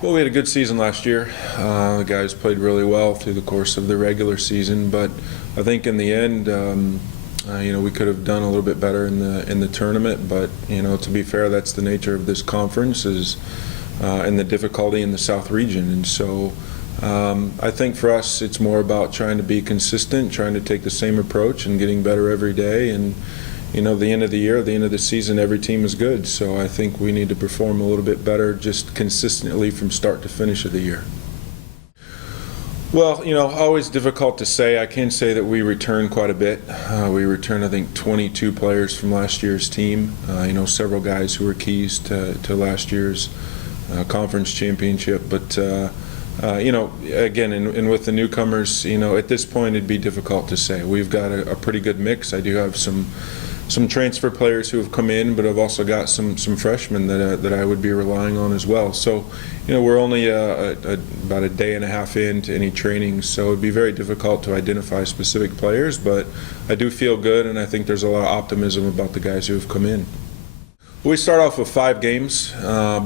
Well, we had a good season last year. The guys played really well through the course of the regular season, but I think in the end, we could have done a little bit better in the tournament. But to be fair, that's the nature of this conference and the difficulty in the South region. And so I think for us, it's more about trying to be consistent, trying to take the same approach, and getting better every day. And the end of the year, the end of the season, every team is good. So I think we need to perform a little bit better just consistently from start to finish of the year. Well, always difficult to say. I can say that we returned quite a bit. We returned, I think, 22 players from last year's team. Several guys who were keys to last year's conference championship. But, again, and with the newcomers, at this point it'd be difficult to say. We've got a pretty good mix. I do have some transfer players who have come in, but I've also got some freshmen that I would be relying on as well. So, we're only about a day and a half into any training, so it'd be very difficult to identify specific players, but I do feel good, and I think there's a lot of optimism about the guys who have come in. We start off with 5 games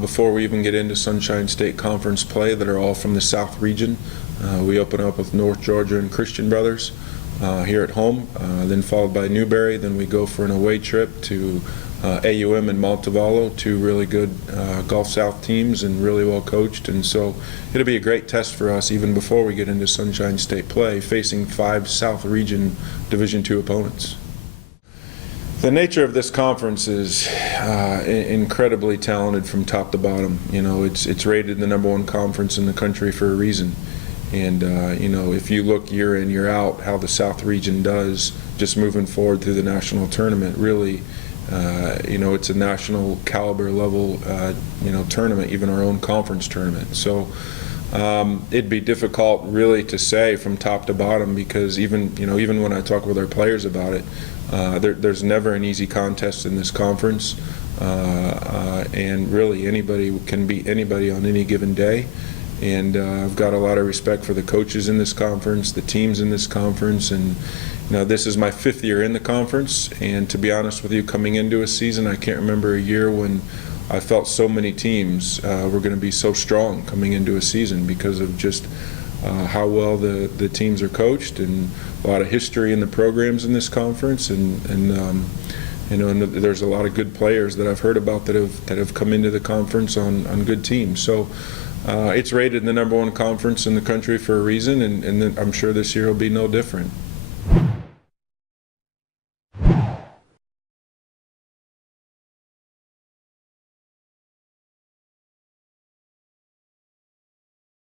before we even get into Sunshine State Conference play that are all from the South region. We open up with North Georgia and Christian Brothers here at home, then followed by Newberry. Then we go for an away trip to AUM and Montevallo, 2 really good Gulf South teams and really well coached. And so it'll be a great test for us even before we get into Sunshine State play, facing 5 South region Division II opponents. The nature of this conference is incredibly talented from top to bottom. It's rated the #1 conference in the country for a reason. And if you look year in, year out, how the South region does just moving forward through the national tournament, really, it's a national caliber level, tournament, even our own conference tournament. So it'd be difficult really to say from top to bottom, because even when I talk with our players about it, there's never an easy contest in this conference, and really anybody can beat anybody on any given day. And I've got a lot of respect for the coaches in this conference, the teams in this conference, and this is my 5th year in the conference. And to be honest with you, coming into a season, I can't remember a year when I felt so many teams were going to be so strong coming into a season, because of just how well the teams are coached, and a lot of history in the programs in this conference, and there's a lot of good players that I've heard about that have come into the conference on good teams. So it's rated the #1 conference in the country for a reason, and I'm sure this year will be no different.